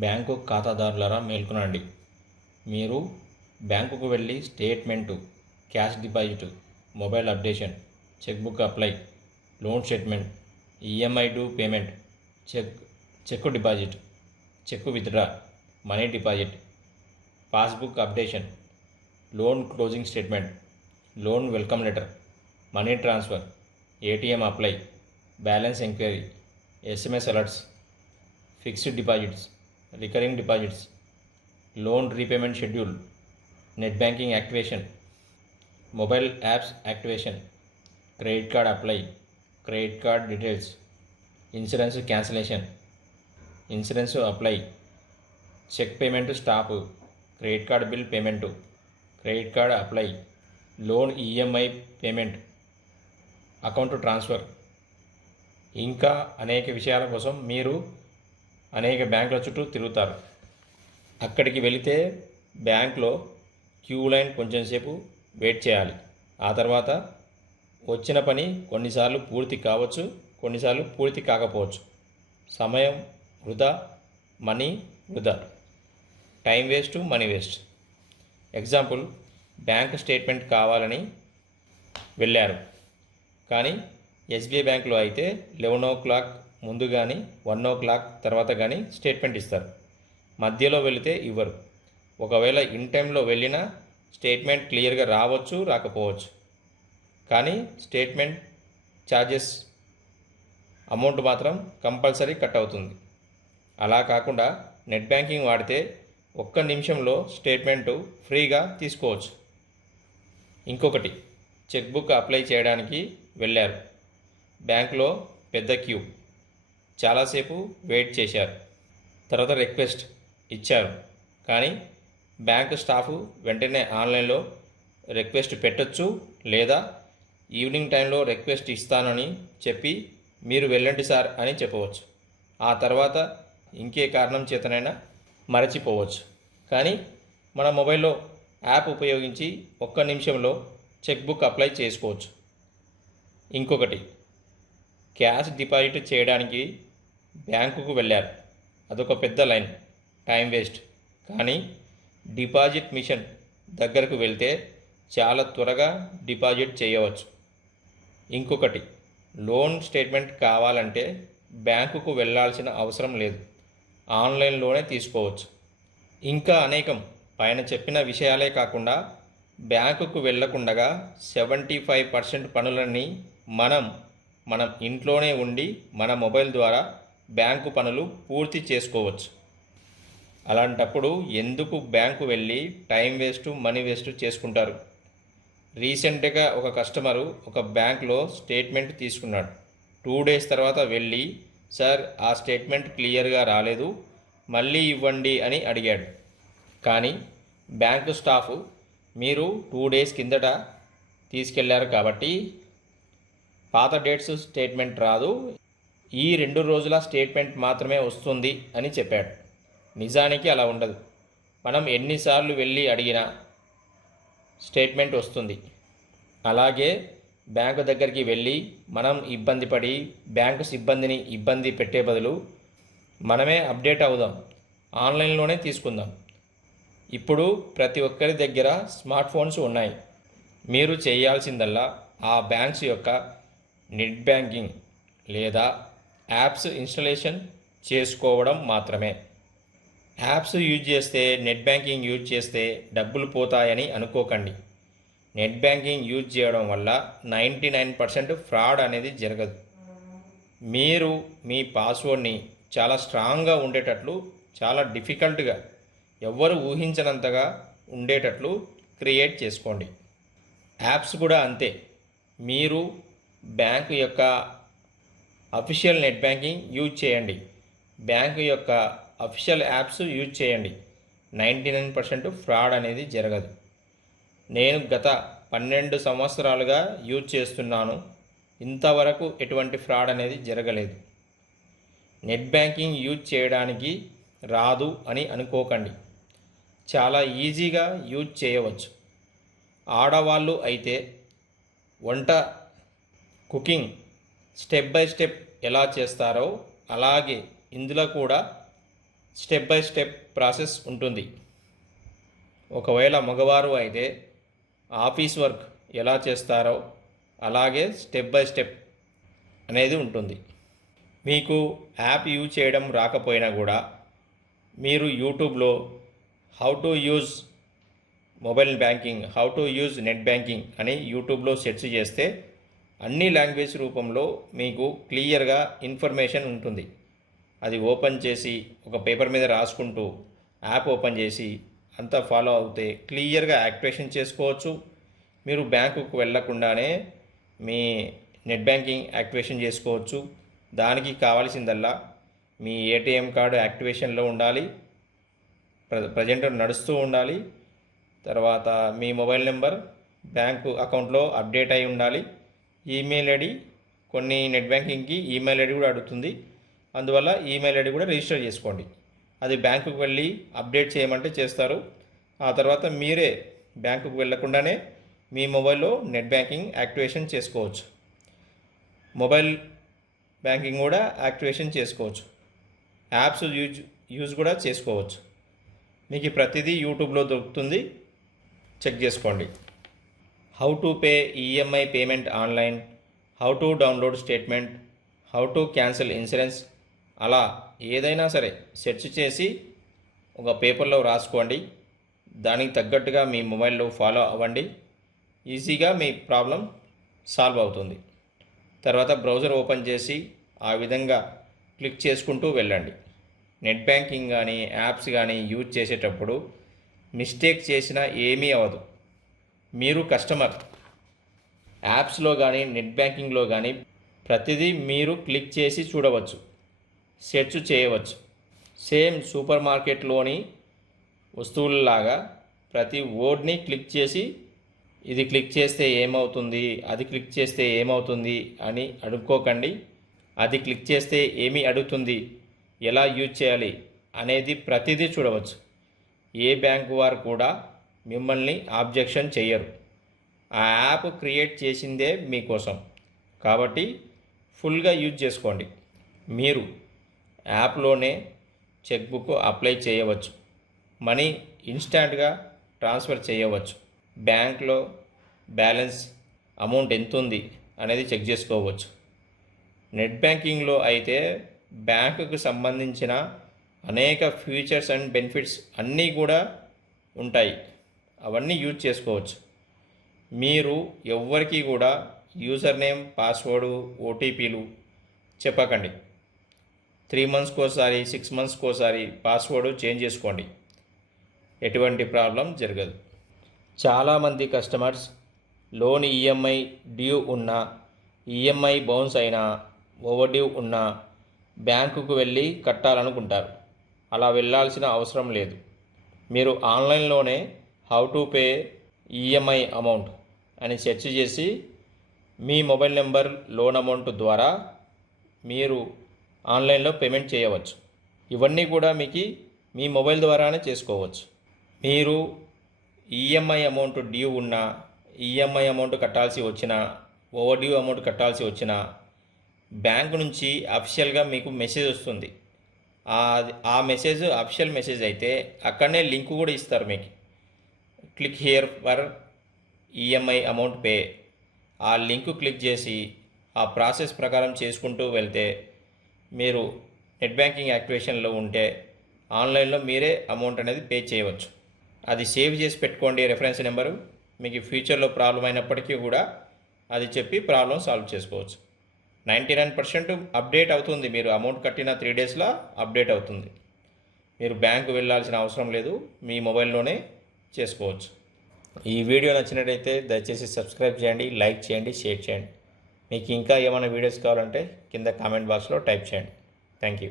Bank ఖాతాదారులారా మేల్కొనండి. మీరు బ్యాంకుకు వెళ్ళి statement, cash deposit, mobile updation, chequebook apply, loan statement, EMI due payment, cheque deposit, cheque withdraw, money deposit, passbook updation, loan closing statement, loan welcome letter, money transfer, ATM apply, balance enquiry, SMS alerts, fixed deposits, recurring deposits, loan repayment schedule, net banking activation, mobile apps activation, credit card apply, credit card details, insurance cancellation, insurance apply, cheque payment stop, credit card bill payment, credit card apply, loan EMI payment, account transfer, ఇంకా అనేక విషయాల కోసం మీరు అనేక బ్యాంకుల చుట్టూ తిరుగుతారు. అక్కడికి వెళితే బ్యాంక్లో క్యూ లైన్ కొంచెంసేపు వెయిట్ చేయాలి. ఆ తర్వాత వచ్చిన పని కొన్నిసార్లు పూర్తి కావచ్చు, కొన్నిసార్లు పూర్తి కాకపోవచ్చు. సమయం వృధా, మనీ వృధా, time waste, money waste. Example, bank statement కావాలని వెళ్ళారు, కానీ ఎస్బీఐ బ్యాంకులో అయితే 11 ముందు కానీ 1 తర్వాత కానీ స్టేట్మెంట్ ఇస్తారు. మధ్యలో వెళితే ఇవ్వరు. ఒకవేళ ఇన్ టైంలో వెళ్ళినా స్టేట్మెంట్ క్లియర్గా రావచ్చు, రాకపోవచ్చు. కానీ స్టేట్మెంట్ ఛార్జెస్ అమౌంట్ మాత్రం కంపల్సరీ కట్ అవుతుంది. అలా కాకుండా నెట్ బ్యాంకింగ్ వాడితే 1 నిమిషంలో స్టేట్మెంటు ఫ్రీగా తీసుకోవచ్చు. ఇంకొకటి, చెక్బుక్ అప్లై చేయడానికి వెళ్ళారు. బ్యాంకులో పెద్ద క్యూ, చాలాసేపు వెయిట్ చేశారు. తర్వాత రిక్వెస్ట్ ఇచ్చారు, కానీ బ్యాంకు స్టాఫ్ వెంటనే ఆన్లైన్లో రిక్వెస్ట్ పెట్టొచ్చు, లేదా ఈవినింగ్ టైంలో రిక్వెస్ట్ ఇస్తానని చెప్పి మీరు వెళ్ళండి సార్ అని చెప్పవచ్చు. ఆ తర్వాత ఇంకే కారణం చేతనైనా మరచిపోవచ్చు. కానీ మన మొబైల్లో యాప్ ఉపయోగించి 1 నిమిషంలో చెక్బుక్ అప్లై చేసుకోవచ్చు. ఇంకొకటి, క్యాష్ డిపాజిట్ చేయడానికి బ్యాంకుకు వెళ్ళారు. అదొక పెద్ద లైన్, టైం వేస్ట్. కానీ డిపాజిట్ మిషన్ దగ్గరకు వెళ్తే చాలా త్వరగా డిపాజిట్ చేయవచ్చు. ఇంకొకటి, లోన్ స్టేట్మెంట్ కావాలంటే బ్యాంకుకు వెళ్ళాల్సిన అవసరం లేదు, ఆన్లైన్లోనే తీసుకోవచ్చు. ఇంకా అనేకం. పైన చెప్పిన విషయాలే కాకుండా బ్యాంకుకు వెళ్ళకుండగా 75% పనులన్నీ మనం ఇంట్లోనే ఉండి మన మొబైల్ ద్వారా బ్యాంకు పనులు పూర్తి చేసుకోవచ్చు. అలాంటప్పుడు ఎందుకు బ్యాంకు వెళ్ళి టైం వేస్ట్, మనీ వేస్ట్ చేసుకుంటారు? రీసెంట్గా ఒక కస్టమరు ఒక బ్యాంక్లో స్టేట్మెంట్ తీసుకున్నాడు. 2 డేస్ తర్వాత వెళ్ళి, సార్ ఆ స్టేట్మెంట్ క్లియర్గా రాలేదు, మళ్ళీ ఇవ్వండి అని అడిగాడు. కానీ బ్యాంకు స్టాఫ్, మీరు 2 డేస్ కిందట తీసుకెళ్లారు కాబట్టి పాత డేట్స్ స్టేట్మెంట్ రాదు, ఈ 2 రోజుల స్టేట్మెంట్ మాత్రమే వస్తుంది అని చెప్పాడు. నిజానికి అలా ఉండదు. మనం ఎన్నిసార్లు వెళ్ళి అడిగినా స్టేట్మెంట్ వస్తుంది. అలాగే బ్యాంకు దగ్గరికి వెళ్ళి మనం ఇబ్బంది పడి బ్యాంకు సిబ్బందిని ఇబ్బంది పెట్టే బదులు మనమే అప్డేట్ అవుదాం, ఆన్లైన్లోనే తీసుకుందాం. ఇప్పుడు ప్రతి ఒక్కరి దగ్గర స్మార్ట్ ఫోన్స్ ఉన్నాయి. మీరు చేయాల్సిందల్లా ఆ బ్యాంక్స్ యొక్క నెట్ బ్యాంకింగ్ లేదా యాప్స్ ఇన్స్టాలేషన్ చేసుకోవడం మాత్రమే. యాప్స్ యూజ్ చేస్తే, నెట్ బ్యాంకింగ్ యూజ్ చేస్తే డబ్బులు పోతాయని అనుకోకండి. నెట్ బ్యాంకింగ్ యూజ్ చేయడం వల్ల 99% ఫ్రాడ్ అనేది జరగదు. మీరు మీ పాస్వర్డ్ని చాలా స్ట్రాంగ్గా ఉండేటట్లు, చాలా డిఫికల్ట్గా, ఎవ్వరు ఊహించనంతగా ఉండేటట్లు క్రియేట్ చేసుకోండి. యాప్స్ కూడా అంతే. మీరు బ్యాంకు యొక్క అఫీషియల్ నెట్ బ్యాంకింగ్ యూజ్ చేయండి, బ్యాంకు యొక్క అఫీషియల్ యాప్స్ యూజ్ చేయండి. 99% ఫ్రాడ్ అనేది జరగదు. నేను గత 12 సంవత్సరాలుగా యూజ్ చేస్తున్నాను, ఇంతవరకు ఎటువంటి ఫ్రాడ్ అనేది జరగలేదు. నెట్ బ్యాంకింగ్ యూజ్ చేయడానికి రాదు అని అనుకోకండి, చాలా ఈజీగా యూజ్ చేయవచ్చు. ఆడవాళ్ళు అయితే వంట, కుకింగ్ స్టెప్ బై స్టెప్ ఎలా చేస్తారో అలాగే ఇందులో కూడా స్టెప్ బై స్టెప్ ప్రాసెస్ ఉంటుంది. ఒకవేళ మగవారు అయితే ఆఫీస్ వర్క్ ఎలా చేస్తారో అలాగే స్టెప్ బై స్టెప్ అనేది ఉంటుంది. మీకు యాప్ యూజ్ చేయడం రాకపోయినా కూడా మీరు యూట్యూబ్లో how to use mobile banking, how to use net banking అని యూట్యూబ్లో సెర్చ్ చేస్తే అన్ని లాంగ్వేజ్ రూపంలో మీకు క్లియర్గా ఇన్ఫర్మేషన్ ఉంటుంది. అది ఓపెన్ చేసి ఒక పేపర్ మీద రాసుకుంటూ యాప్ ఓపెన్ చేసి అంతా ఫాలో అవుతే క్లియర్గా యాక్టివేషన్ చేసుకోవచ్చు. మీరు బ్యాంకుకు వెళ్ళకుండానే మీ నెట్ బ్యాంకింగ్ యాక్టివేషన్ చేసుకోవచ్చు. దానికి కావాల్సిందల్లా మీ ఏటీఎం కార్డు యాక్టివేషన్లో ఉండాలి, ప్రజెంట్ నడుస్తూ ఉండాలి. తర్వాత మీ మొబైల్ నెంబర్ బ్యాంకు అకౌంట్లో అప్డేట్ అయి ఉండాలి. ఈమెయిల్ ఐడి, కొన్ని నెట్ బ్యాంకింగ్కి ఈమెయిల్ ఐడి కూడా అడుగుతుంది, అందువల్ల ఈమెయిల్ ఐడి కూడా రిజిస్టర్ చేసుకోండి. అది బ్యాంకుకు వెళ్ళి అప్డేట్ చేయమంటే చేస్తారు. ఆ తర్వాత మీరే బ్యాంకుకు వెళ్ళకుండానే మీ మొబైల్లో నెట్ బ్యాంకింగ్ యాక్టివేషన్ చేసుకోవచ్చు. మొబైల్ బ్యాంకింగ్ కూడా యాక్టివేషన్ చేసుకోవచ్చు. యాప్స్ యూజ్ కూడా చేసుకోవచ్చు. మీకు ప్రతిదీ యూట్యూబ్లో దొరుకుతుంది, చెక్ చేసుకోండి. How to pay EMI payment online, how to download statement, how to cancel insurance, అలా ఏదైనా సరే సెర్చ్ చేసి ఒక పేపర్లో రాసుకోండి. దానికి తగ్గట్టుగా మీ మొబైల్లో ఫాలో అవ్వండి. ఈజీగా మీ ప్రాబ్లం సాల్వ్ అవుతుంది. తర్వాత బ్రౌజర్ ఓపెన్ చేసి ఆ విధంగా క్లిక్ చేసుకుంటూ వెళ్ళండి. నెట్ బ్యాంకింగ్ కానీ యాప్స్ కానీ యూజ్ చేసేటప్పుడు మిస్టేక్ చేసినా ఏమీ అవ్వదు. మీరు కస్టమర్. యాప్స్లో కానీ నెట్ బ్యాంకింగ్లో కానీ ప్రతిదీ మీరు క్లిక్ చేసి చూడవచ్చు, సెర్చ్ చేయవచ్చు. సేమ్ సూపర్ మార్కెట్లోని వస్తువులలాగా ప్రతి వర్డ్ని క్లిక్ చేసి ఇది క్లిక్ చేస్తే ఏమవుతుంది, అది క్లిక్ చేస్తే ఏమవుతుంది అని అడుక్కోకండి. అది క్లిక్ చేస్తే ఏమి అడుగుతుంది, ఎలా యూజ్ చేయాలి అనేది ప్రతిదీ చూడవచ్చు. ఏ బ్యాంకు వారు కూడా మిమ్మల్ని ఆబ్జెక్షన్ చేయరు. ఆ యాప్ క్రియేట్ చేసిందే మీకోసం, కాబట్టి ఫుల్గా యూజ్ చేసుకోండి. మీరు యాప్లోనే చెక్ బుక్ అప్లై చేయవచ్చు, మనీ ఇన్స్టాంట్గా ట్రాన్స్ఫర్ చేయవచ్చు, బ్యాంక్లో బ్యాలెన్స్ అమౌంట్ ఎంత ఉంది అనేది చెక్ చేసుకోవచ్చు. నెట్ బ్యాంకింగ్లో అయితే బ్యాంకుకు సంబంధించిన అనేక ఫీచర్స్ అండ్ బెనిఫిట్స్ అన్నీ కూడా ఉంటాయి, అవన్నీ యూజ్ చేసుకోవచ్చు. మీరు ఎవ్వరికీ కూడా యూజర్ నేమ్, పాస్వర్డ్, ఓటీపీలు చెప్పకండి. 3 మంత్స్కి ఒకసారి, 6 మంత్స్కి ఒకసారి పాస్వర్డ్ చేంజ్ చేసుకోండి, ఎటువంటి ప్రాబ్లం జరగదు. చాలామంది కస్టమర్స్ లోన్ ఈఎంఐ డ్యూ ఉన్నా, ఈఎంఐ బౌన్స్ అయినా, ఓవర్ డ్యూ ఉన్నా బ్యాంకుకు వెళ్ళి కట్టాలనుకుంటారు. అలా వెళ్ళాల్సిన అవసరం లేదు. మీరు ఆన్లైన్లోనే how to pay EMI amount అని సెర్చ్ చేసి మీ మొబైల్ నెంబర్ లోన్ అమౌంట్ ద్వారా మీరు ఆన్లైన్లో పేమెంట్ చేయవచ్చు. ఇవన్నీ కూడా మీకు మీ మొబైల్ ద్వారానే చేసుకోవచ్చు. మీరు ఈఎంఐ అమౌంట్ డ్యూ ఉన్నా, ఈఎంఐ అమౌంట్ కట్టాల్సి వచ్చినా, ఓవర్ డ్యూ అమౌంట్ కట్టాల్సి వచ్చినా బ్యాంకు నుంచి అఫిషియల్గా మీకు మెసేజ్ వస్తుంది. ఆ మెసేజ్ అఫిషియల్ మెసేజ్ అయితే అక్కడనే లింక్ కూడా ఇస్తారు మీకు. Click here for EMI amount pay. ఆ లింక్ క్లిక్ చేసి ఆ ప్రాసెస్ ప్రకారం చేసుకుంటూ వెళ్తే మీరు నెట్ బ్యాంకింగ్ యాక్టివేషన్లో ఉంటే ఆన్లైన్లో మీరే అమౌంట్ అనేది పే చేయవచ్చు. అది సేవ్ చేసి పెట్టుకోండి రెఫరెన్స్ నెంబరు. మీకు ఫ్యూచర్లో ప్రాబ్లం అయినప్పటికీ కూడా అది చెప్పి ప్రాబ్లం సాల్వ్ చేసుకోవచ్చు. 99% అప్డేట్ అవుతుంది. మీరు అమౌంట్ కట్టిన 3 డేస్లో అప్డేట్ అవుతుంది. మీరు బ్యాంకు వెళ్ళాల్సిన అవసరం లేదు, మీ మొబైల్లోనే చేసుకోవచ్చు. ఈ వీడియో నచ్చినట్టయితే దయచేసి సబ్స్క్రైబ్ చేయండి, లైక్ చేయండి, షేర్ చేయండి. మీకు ఇంకా ఏమైనా వీడియోస్ కావాలంటే కింద కామెంట్ బాక్స్లో టైప్ చేయండి. Thank you.